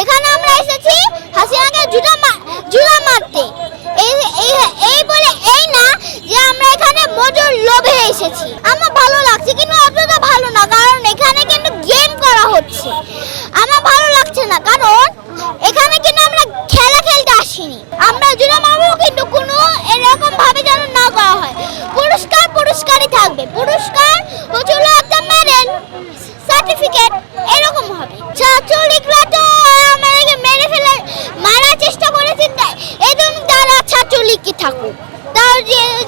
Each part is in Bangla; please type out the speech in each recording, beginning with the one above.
এখানে আমরা এসেছি হাসিনাকে জুতা জুতা মারতে। এই বলে এই না যে আমরা এখানে মজুর লোভে এসেছি। আমার ভালো লাগছে, কিন্তু অতটা ভালো না, কারণ এখানে কিন্তু গেম করা হচ্ছে। আমার ভালো লাগছে না, কারণ এখানে কিন্তু আমরা খেলা খেলতে আসিনি। আমরা জুতা মারবো কিন্তু কোনো এরকম ভাবে যেন না করা হয় পুরস্কার পুরস্কারই থাকবে পুরস্কার হচ্ছে হলো একটা মেডেল সার্টিফিকেট এরকম হবে ছাত্রলীগরা তো আমাদেরকে মেরে ফেলে মারার চেষ্টা করেছে তাই এই জন্য তারা ছাত্রলীগকে থাকুক। তার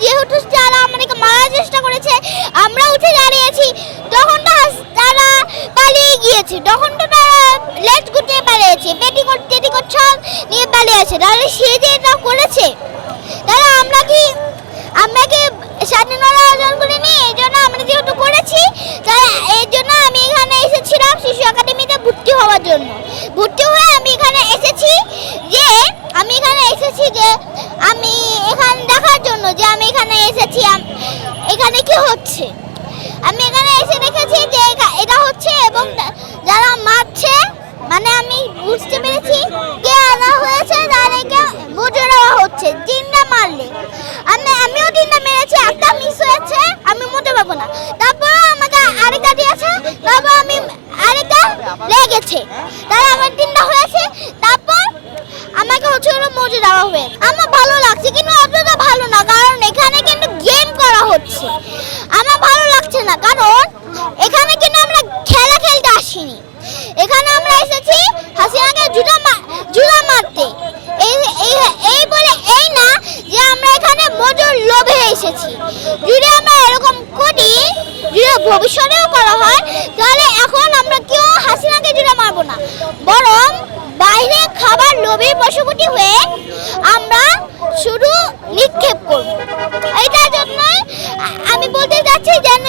যেহেতু তারা আমাদেরকে মারার চেষ্টা করেছে আমরা উঠে দাঁড়িয়েছি। তখন তারা পালিয়ে গিয়েছে। তখন তো তারা লেট গুটিয়ে পালিয়েছে। পেটিকোট টেটিকোট সব নিয়ে পালিয়েছে। তাহলে সে যে এটা করেছে, তাহলে আমরা কি আমরা কি স্বাধীনতা অর্জন করিনি? এই জন্য আমরা যেহেতু করেছি তাই এই জন্য আমি এখানে এসেছিলাম শিশু একাডেমিতে ভর্তি হওয়ার জন্য। ভর্তি হয়ে আমি এখানে এসেছি যে, আমি এখানে এসেছি যে আমি এখানে দেখার জন্য যে আমি এখানে এসেছি আম- এখানে কি হচ্ছে? আমি এখানে এসে দেখেছি যে এটা হচ্ছে এবং যারা মারছে মানে আমি বুঝতে পেরেছি কে আনা হয়েছে তাদেরকে বুঝে দেওয়া হচ্ছে তিনটা মারলে। আমি আমিও তিনটা মেরেছি একটা মিস হয়েছে আমি মতে পারব না। তারপর আমাকে আরেকটা দিয়েছে তারপর আমি আরেকটা লেগেছে। তাহলে আমার তিনটা হয়েছে তারপর আমাকে হচ্ছে হলো মজে দেওয়া হয়ে আমার ভালো লাগছে কিন্তু হচ্ছে আমার ভালো লাগছে না, কারণ এখানে কিন্তু আমরা খেলা খেলতে আসিনি। এখানে আমরা এসেছি হাসিনাকে জুতা জুতা মারতে। এই, এই- বলে এই না যে আমরা এখানে মজুর লোভে এসেছি। যদি আমরা এরকম করি, যদি ভবিষ্যতেও করা হয়, তাহলে এখন আমরা কেউ হাসিনাকে জুতা মারবো না। বরং বাইরে খাবার লোভে বশবর্তী হয়ে আমরা শুধু নিক্ষেপ করব। আমি বলতে চাচ্ছি যেন